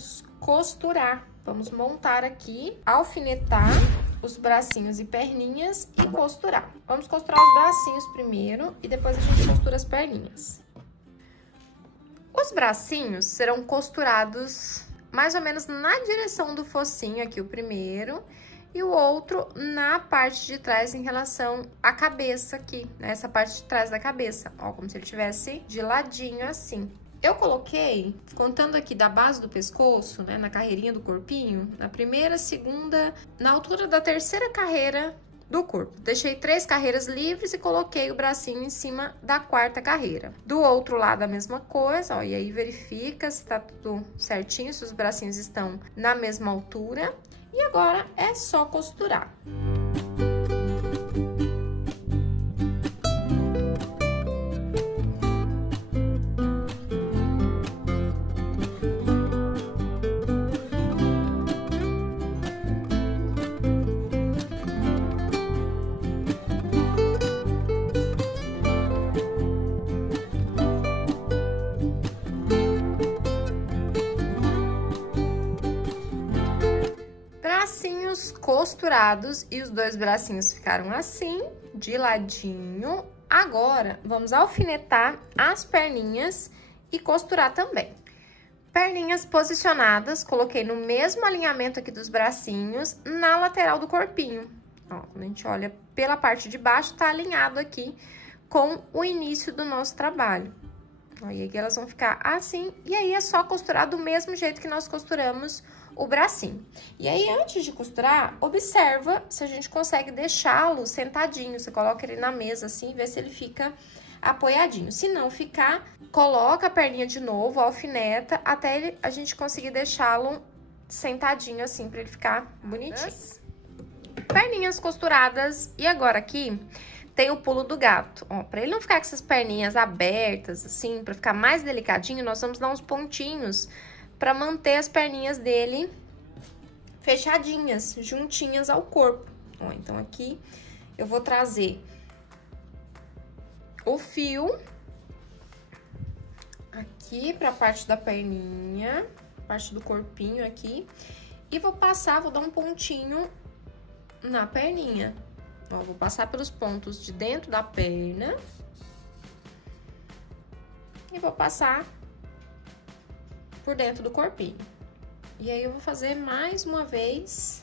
vamos costurar. Vamos montar aqui, alfinetar os bracinhos e perninhas e costurar. Vamos costurar os bracinhos primeiro e depois a gente costura as perninhas. Os bracinhos serão costurados mais ou menos na direção do focinho aqui, o primeiro, e o outro na parte de trás em relação à cabeça aqui, né? Essa parte de trás da cabeça, ó, como se ele tivesse de ladinho assim. Eu coloquei, contando aqui da base do pescoço, né, na carreirinha do corpinho, na primeira, segunda, na altura da terceira carreira do corpo. Deixei 3 carreiras livres e coloquei o bracinho em cima da 4ª carreira. Do outro lado a mesma coisa, ó, e aí verifica se tá tudo certinho, se os bracinhos estão na mesma altura. E agora é só costurar. Bracinhos costurados e os 2 bracinhos ficaram assim, de ladinho. Agora, vamos alfinetar as perninhas e costurar também. Perninhas posicionadas, coloquei no mesmo alinhamento aqui dos bracinhos, na lateral do corpinho. Ó, quando a gente olha pela parte de baixo, tá alinhado aqui com o início do nosso trabalho. Ó, e aqui elas vão ficar assim, e aí é só costurar do mesmo jeito que nós costuramos o bracinho. E aí, antes de costurar, observa se a gente consegue deixá-lo sentadinho. Você coloca ele na mesa assim, vê se ele fica apoiadinho. Se não ficar, coloca a perninha de novo, alfineta, até a gente conseguir deixá-lo sentadinho assim, pra ele ficar bonitinho. Perninhas costuradas. E agora aqui tem o pulo do gato. Ó, pra ele não ficar com essas perninhas abertas, assim, pra ficar mais delicadinho, nós vamos dar uns pontinhos pra manter as perninhas dele fechadinhas, juntinhas ao corpo. Ó, então, aqui eu vou trazer o fio aqui pra parte da perninha, parte do corpinho aqui, e vou passar, vou dar um pontinho na perninha. Ó, vou passar pelos pontos de dentro da perna e vou passar por dentro do corpinho. E aí, eu vou fazer mais uma vez,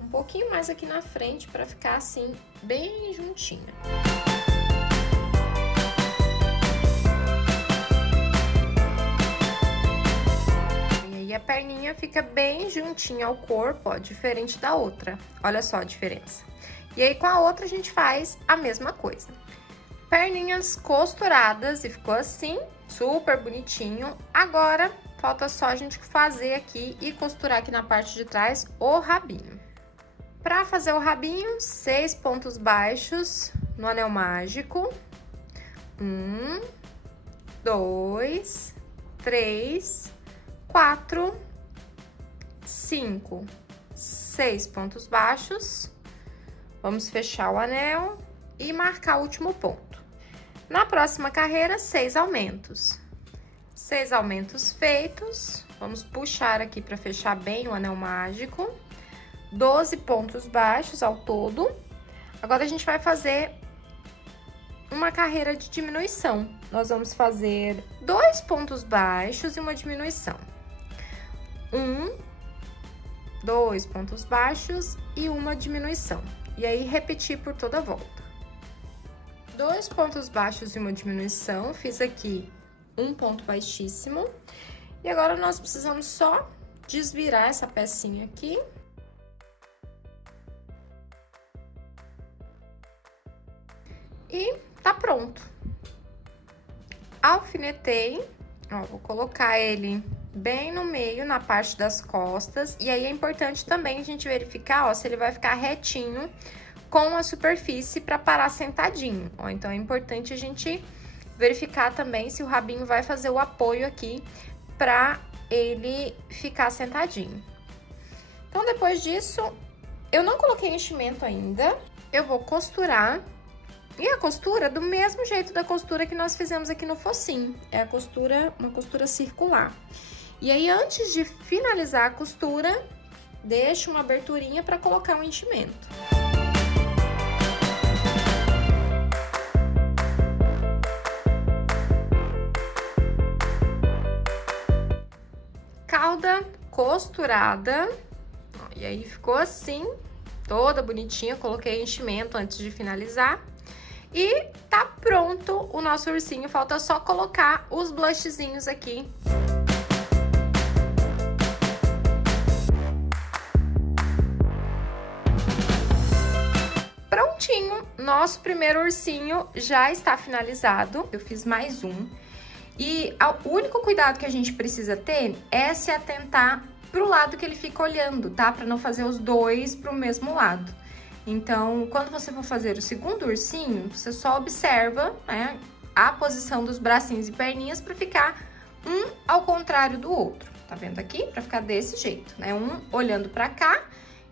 um pouquinho mais aqui na frente, pra ficar assim, bem juntinha. E aí, a perninha fica bem juntinha ao corpo, ó, diferente da outra. Olha só a diferença. E aí, com a outra, a gente faz a mesma coisa. Perninhas costuradas, e ficou assim, super bonitinho. Agora, falta só a gente fazer aqui e costurar aqui na parte de trás o rabinho. Para fazer o rabinho, 6 pontos baixos no anel mágico. 1, 2, 3, 4, 5, 6 pontos baixos. Vamos fechar o anel e marcar o último ponto. Na próxima carreira, 6 aumentos. 6 aumentos feitos. Vamos puxar aqui para fechar bem o anel mágico. 12 pontos baixos ao todo. Agora, a gente vai fazer uma carreira de diminuição. Nós vamos fazer 2 pontos baixos e uma diminuição. 1, 2 pontos baixos e uma diminuição. E aí, repetir por toda a volta. 2 pontos baixos e uma diminuição, fiz aqui um ponto baixíssimo. E agora, nós precisamos só desvirar essa pecinha aqui. E tá pronto. Alfinetei, ó, vou colocar ele bem no meio, na parte das costas. E aí, é importante também a gente verificar, ó, se ele vai ficar retinho com a superfície para parar sentadinho, ó. Então, é importante a gente verificar também se o rabinho vai fazer o apoio aqui para ele ficar sentadinho. Então, depois disso, eu não coloquei enchimento ainda, eu vou costurar. E a costura do mesmo jeito da costura que nós fizemos aqui no focinho, é a costura, uma costura circular. E aí, antes de finalizar a costura, deixa uma aberturinha para colocar o enchimento. Cauda costurada, e aí ficou assim, toda bonitinha. Coloquei enchimento antes de finalizar. E tá pronto o nosso ursinho, falta só colocar os blushzinhos aqui. Prontinho, nosso primeiro ursinho já está finalizado. Eu fiz mais um. E o único cuidado que a gente precisa ter é se atentar pro lado que ele fica olhando, tá? Pra não fazer os dois pro mesmo lado. Então, quando você for fazer o segundo ursinho, você só observa, né, a posição dos bracinhos e perninhas pra ficar um ao contrário do outro. Tá vendo aqui? Pra ficar desse jeito, né? Um olhando pra cá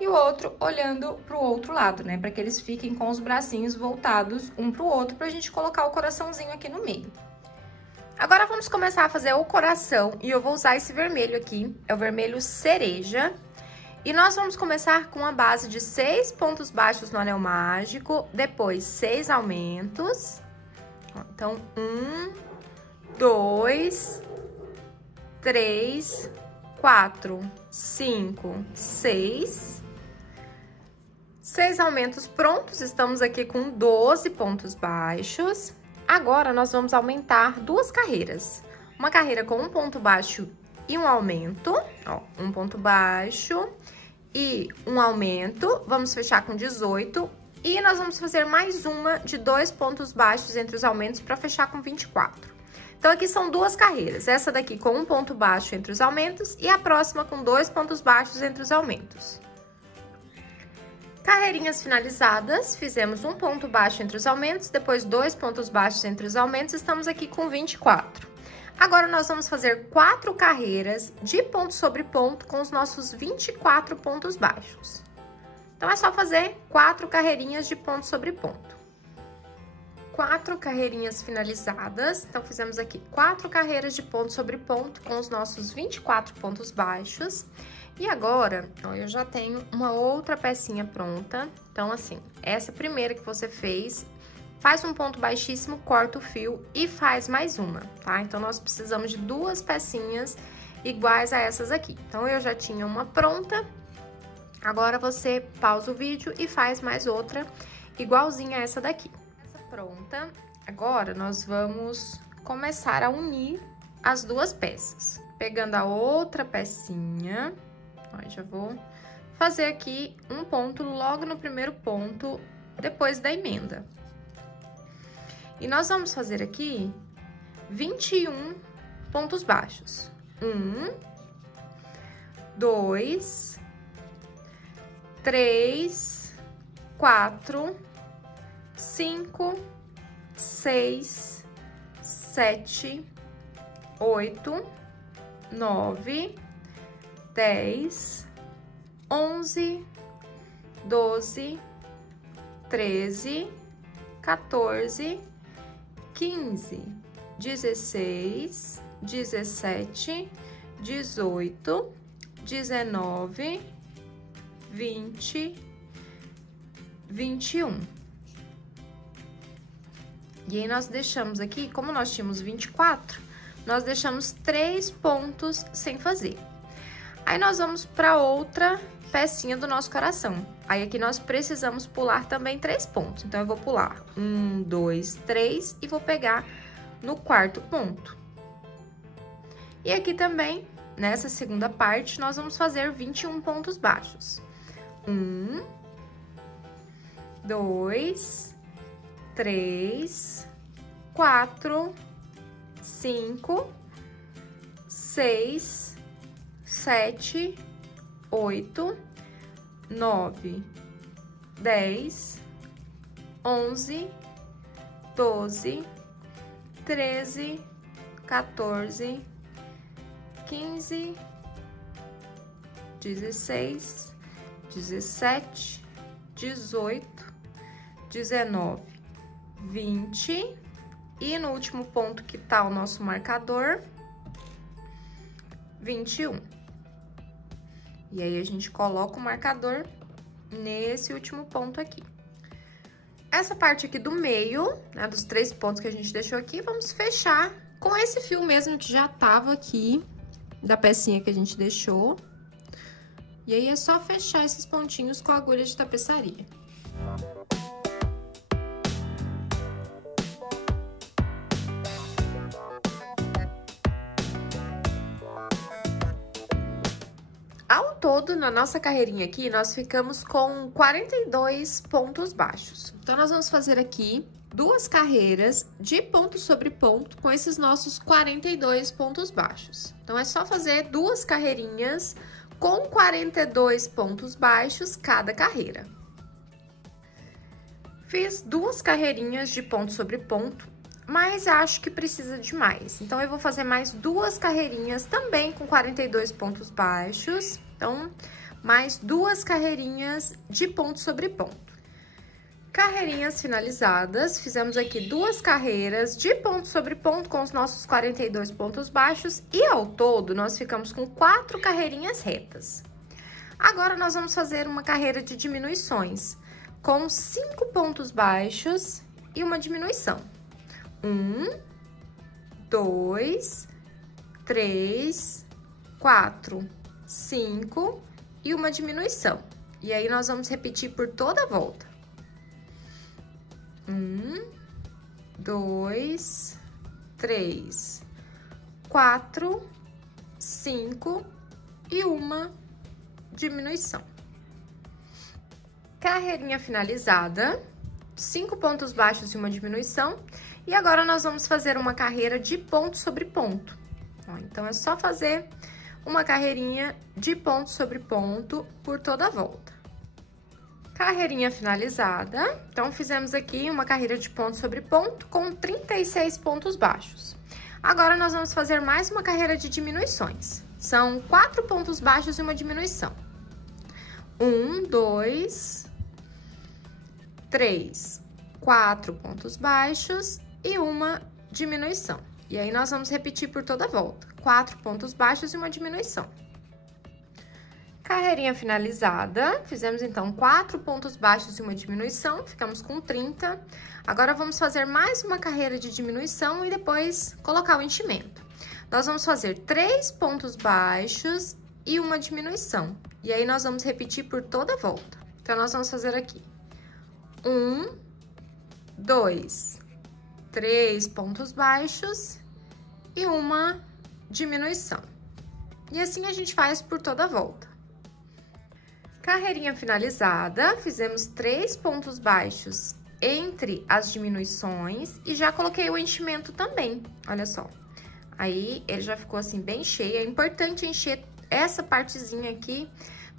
e o outro olhando pro outro lado, né? Pra que eles fiquem com os bracinhos voltados um pro outro, pra gente colocar o coraçãozinho aqui no meio. Agora, vamos começar a fazer o coração, e eu vou usar esse vermelho aqui, é o vermelho cereja. E nós vamos começar com a base de 6 pontos baixos no anel mágico, depois 6 aumentos. Então, 1, 2, 3, 4, 5, 6. 6 aumentos prontos, estamos aqui com 12 pontos baixos. Agora, nós vamos aumentar 2 carreiras. Uma carreira com um ponto baixo e um aumento, ó, um ponto baixo e um aumento. Vamos fechar com 18. E nós vamos fazer mais uma de 2 pontos baixos entre os aumentos para fechar com 24. Então, aqui são 2 carreiras. Essa daqui com um ponto baixo entre os aumentos e a próxima com 2 pontos baixos entre os aumentos. Carreirinhas finalizadas, fizemos um ponto baixo entre os aumentos, depois 2 pontos baixos entre os aumentos, estamos aqui com 24. Agora, nós vamos fazer 4 carreiras de ponto sobre ponto com os nossos 24 pontos baixos. Então, é só fazer 4 carreirinhas de ponto sobre ponto. 4 carreirinhas finalizadas, então, fizemos aqui 4 carreiras de ponto sobre ponto com os nossos 24 pontos baixos. E agora, ó, eu já tenho uma outra pecinha pronta. Então, assim, essa primeira que você fez, faz um ponto baixíssimo, corta o fio e faz mais uma, tá? Então, nós precisamos de 2 pecinhas iguais a essas aqui. Então, eu já tinha uma pronta. Agora, você pausa o vídeo e faz mais outra igualzinha a essa daqui. Essa pronta. Agora, nós vamos começar a unir as 2 peças. Pegando a outra pecinha... Ó, já vou fazer aqui um ponto logo no primeiro ponto, depois da emenda. E nós vamos fazer aqui 21 pontos baixos. 1, 2, 3, 4, 5, 6, 7, 8, 9... 10, 11, 12, 13, 14, 15, 16, 17, 18, 19, 20, 21. E aí, nós deixamos aqui, como nós tínhamos 24, nós deixamos 3 pontos sem fazer. Aí, nós vamos para outra pecinha do nosso coração. Aí, aqui nós precisamos pular também 3 pontos. Então, eu vou pular 1, 2, 3 e vou pegar no 4º ponto. E aqui também, nessa segunda parte, nós vamos fazer 21 pontos baixos. 1, 2, 3, 4, 5, 6, 7, 8, 9, 10, 11, 12, 13, 14, 15, 16, 17, 18, 19, 20. E no último ponto que tá o nosso marcador, 21. E aí, a gente coloca o marcador nesse último ponto aqui. Essa parte aqui do meio, né, dos 3 pontos que a gente deixou aqui, vamos fechar com esse fio mesmo que já tava aqui, da pecinha que a gente deixou. E aí, é só fechar esses pontinhos com a agulha de tapeçaria. Ao todo, na nossa carreirinha aqui, nós ficamos com 42 pontos baixos. Então, nós vamos fazer aqui 2 carreiras de ponto sobre ponto com esses nossos 42 pontos baixos. Então, é só fazer 2 carreirinhas com 42 pontos baixos cada carreira. Fiz 2 carreirinhas de ponto sobre ponto, mas acho que precisa de mais. Então, eu vou fazer mais 2 carreirinhas também com 42 pontos baixos. Então, mais 2 carreirinhas de ponto sobre ponto. Carreirinhas finalizadas, fizemos aqui 2 carreiras de ponto sobre ponto com os nossos 42 pontos baixos e ao todo nós ficamos com 4 carreirinhas retas. Agora, nós vamos fazer uma carreira de diminuições com 5 pontos baixos e uma diminuição. 1, 2, 3, 4, 5 e uma diminuição. E aí, nós vamos repetir por toda a volta. 1, 2, 3, 4, 5 e uma diminuição. Carreirinha finalizada, 5 pontos baixos e uma diminuição. E agora, nós vamos fazer uma carreira de ponto sobre ponto. Então, é só fazer uma carreirinha de ponto sobre ponto por toda a volta. Carreirinha finalizada. Então, fizemos aqui uma carreira de ponto sobre ponto com 36 pontos baixos. Agora, nós vamos fazer mais uma carreira de diminuições. São 4 pontos baixos e uma diminuição. 1, 2, 3, 4 pontos baixos e uma diminuição. E aí, nós vamos repetir por toda a volta. 4 pontos baixos e uma diminuição. Carreirinha finalizada, fizemos então 4 pontos baixos e uma diminuição, ficamos com 30. Agora, vamos fazer mais uma carreira de diminuição e depois colocar o enchimento. Nós vamos fazer 3 pontos baixos e uma diminuição. E aí, nós vamos repetir por toda a volta. Então, nós vamos fazer aqui 1, 2, 3 pontos baixos e uma diminuição. E assim a gente faz por toda a volta. Carreirinha finalizada, fizemos 3 pontos baixos entre as diminuições e já coloquei o enchimento também, olha só. Aí, ele já ficou assim bem cheio, é importante encher essa partezinha aqui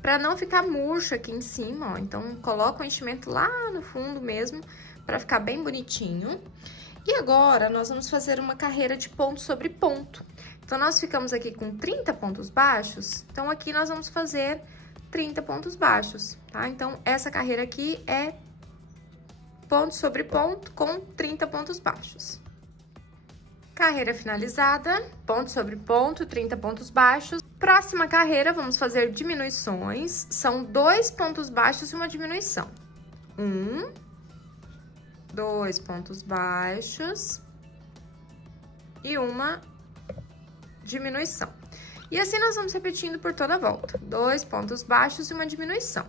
pra não ficar murcho aqui em cima, ó. Então, coloca o enchimento lá no fundo mesmo, pra ficar bem bonitinho. E agora, nós vamos fazer uma carreira de ponto sobre ponto. Então, nós ficamos aqui com 30 pontos baixos, então aqui nós vamos fazer 30 pontos baixos, tá? Então, essa carreira aqui é ponto sobre ponto com 30 pontos baixos. Carreira finalizada, ponto sobre ponto, 30 pontos baixos. Próxima carreira, vamos fazer diminuições. São 2 pontos baixos e uma diminuição. 1, 2 pontos baixos e uma diminuição. E assim nós vamos repetindo por toda a volta. 2 pontos baixos e uma diminuição.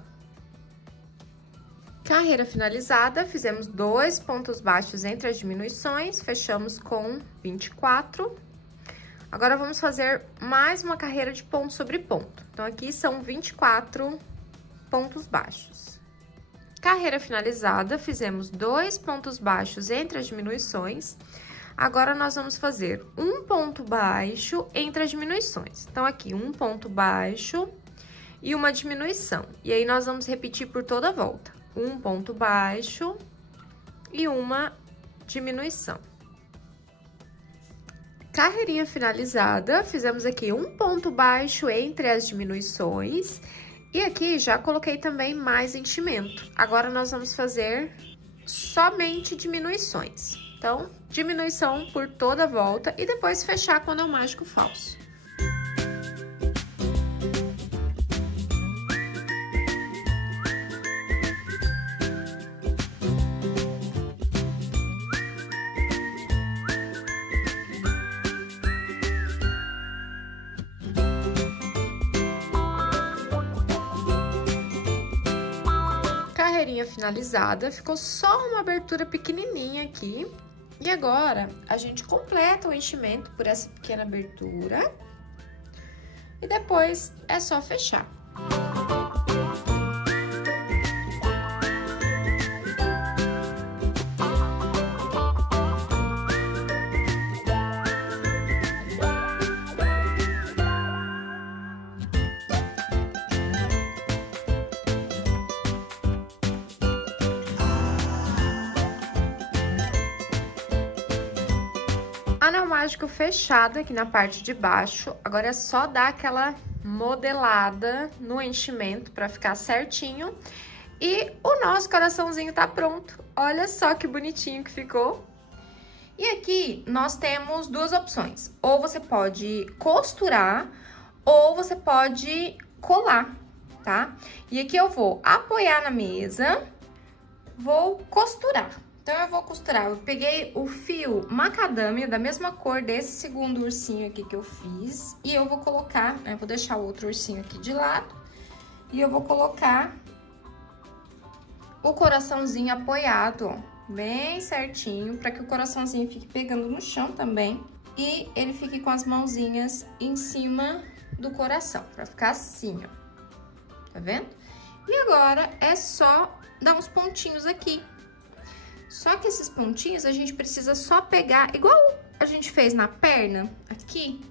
Carreira finalizada, fizemos 2 pontos baixos entre as diminuições, fechamos com 24. Agora, vamos fazer mais uma carreira de ponto sobre ponto. Então, aqui são 24 pontos baixos. Carreira finalizada, fizemos 2 pontos baixos entre as diminuições. Agora, nós vamos fazer um ponto baixo entre as diminuições. Então, aqui, um ponto baixo e uma diminuição. E aí, nós vamos repetir por toda a volta. Um ponto baixo e uma diminuição. Carreirinha finalizada, fizemos aqui um ponto baixo entre as diminuições. E aqui, já coloquei também mais enchimento. Agora, nós vamos fazer somente diminuições. Então, diminuição por toda a volta e depois fechar quando é o mágico falso. pulseirinha finalizada, ficou só uma abertura pequenininha aqui. E agora, a gente completa o enchimento por essa pequena abertura. E depois é só fechar. Anel mágico fechado aqui na parte de baixo. Agora é só dar aquela modelada no enchimento para ficar certinho. E o nosso coraçãozinho tá pronto. Olha só que bonitinho que ficou. E aqui nós temos duas opções. Ou você pode costurar, ou você pode colar, tá? E aqui eu vou apoiar na mesa, vou costurar. Então, eu vou costurar. Eu peguei o fio macadâmia da mesma cor desse segundo ursinho aqui que eu fiz. E eu vou colocar, né? Vou deixar o outro ursinho aqui de lado. E eu vou colocar o coraçãozinho apoiado, ó, bem certinho, para que o coraçãozinho fique pegando no chão também. E ele fique com as mãozinhas em cima do coração, para ficar assim, ó. Tá vendo? E agora é só dar uns pontinhos aqui. Só que esses pontinhos a gente precisa só pegar, igual a gente fez na perna, aqui.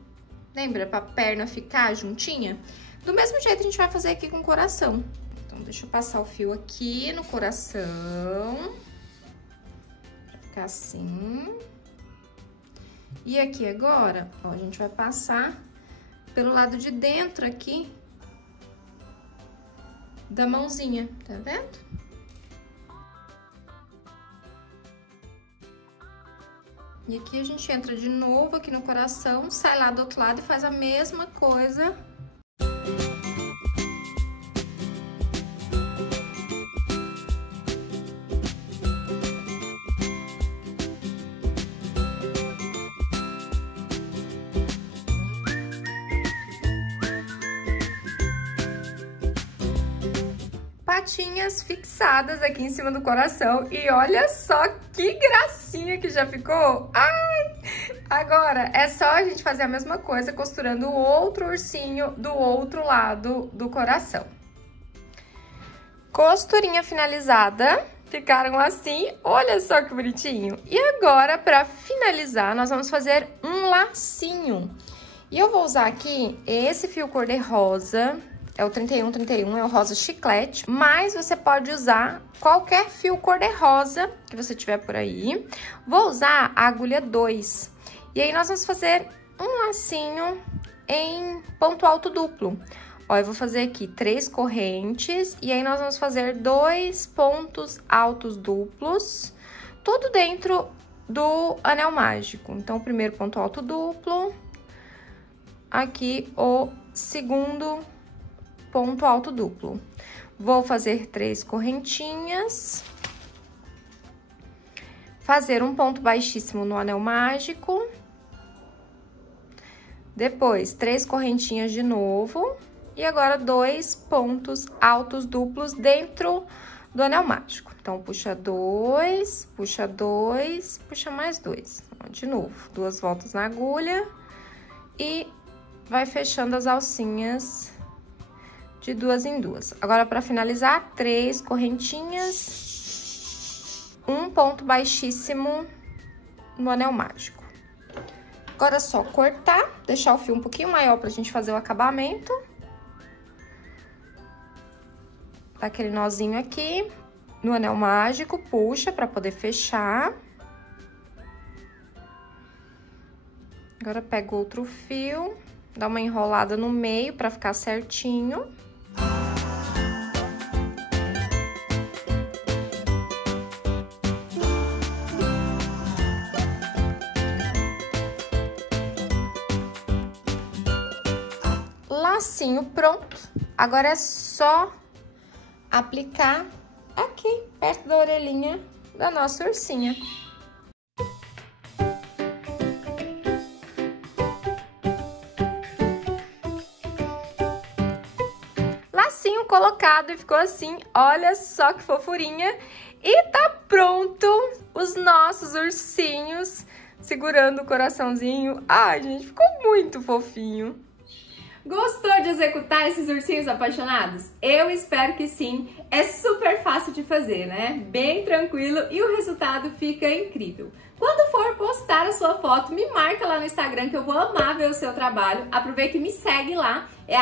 Lembra? Pra perna ficar juntinha? Do mesmo jeito a gente vai fazer aqui com o coração. Então, deixa eu passar o fio aqui no coração. Pra ficar assim. E aqui agora, ó, a gente vai passar pelo lado de dentro aqui da mãozinha, tá vendo? E aqui a gente entra de novo aqui no coração, sai lá do outro lado e faz a mesma coisa. Patinhas fixadas aqui em cima do coração. E olha só que gracinha que já ficou. Ai! Agora, é só a gente fazer a mesma coisa, costurando o outro ursinho do outro lado do coração. Costurinha finalizada. Ficaram assim. Olha só que bonitinho. E agora, para finalizar, nós vamos fazer um lacinho. E eu vou usar aqui esse fio cor-de-rosa. É o 3131, é o rosa chiclete, mas você pode usar qualquer fio cor-de-rosa que você tiver por aí. Vou usar a agulha 2. E aí, nós vamos fazer um lacinho em ponto alto duplo. Ó, eu vou fazer aqui 3 correntes, e aí nós vamos fazer 2 pontos altos duplos, tudo dentro do anel mágico. Então, o primeiro ponto alto duplo, aqui o segundo ponto alto duplo. Vou fazer 3 correntinhas, fazer um ponto baixíssimo no anel mágico, depois 3 correntinhas de novo, e agora 2 pontos altos duplos dentro do anel mágico. Então, puxa 2, puxa mais 2. De novo, 2 voltas na agulha e vai fechando as alcinhas de 2 em 2. Agora, para finalizar, 3 correntinhas, um ponto baixíssimo no anel mágico. Agora é só cortar, deixar o fio um pouquinho maior pra gente fazer o acabamento. Dá aquele nozinho aqui no anel mágico, puxa pra poder fechar. Agora pega outro fio, dá uma enrolada no meio pra ficar certinho. Lacinho pronto. Agora é só aplicar aqui, perto da orelhinha da nossa ursinha. Lacinho colocado. secado e ficou assim, olha só que fofurinha. E tá pronto os nossos ursinhos segurando o coraçãozinho. Ai, gente, ficou muito fofinho. Gostou de executar esses ursinhos apaixonados? Eu espero que sim. É super fácil de fazer, né? Bem tranquilo e o resultado fica incrível. Quando for postar a sua foto, me marca lá no Instagram que eu vou amar ver o seu trabalho. Aproveita e me segue lá, é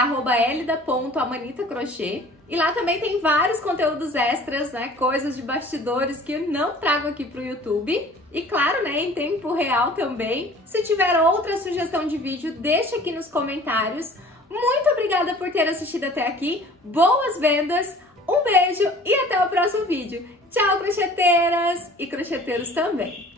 @elida.amanitacrochê. E lá também tem vários conteúdos extras, né? Coisas de bastidores que eu não trago aqui pro YouTube. E claro, né, em tempo real também. Se tiver outra sugestão de vídeo, deixa aqui nos comentários. Muito obrigada por ter assistido até aqui. Boas vendas, um beijo e até o próximo vídeo. Tchau, crocheteiras e crocheteiros também!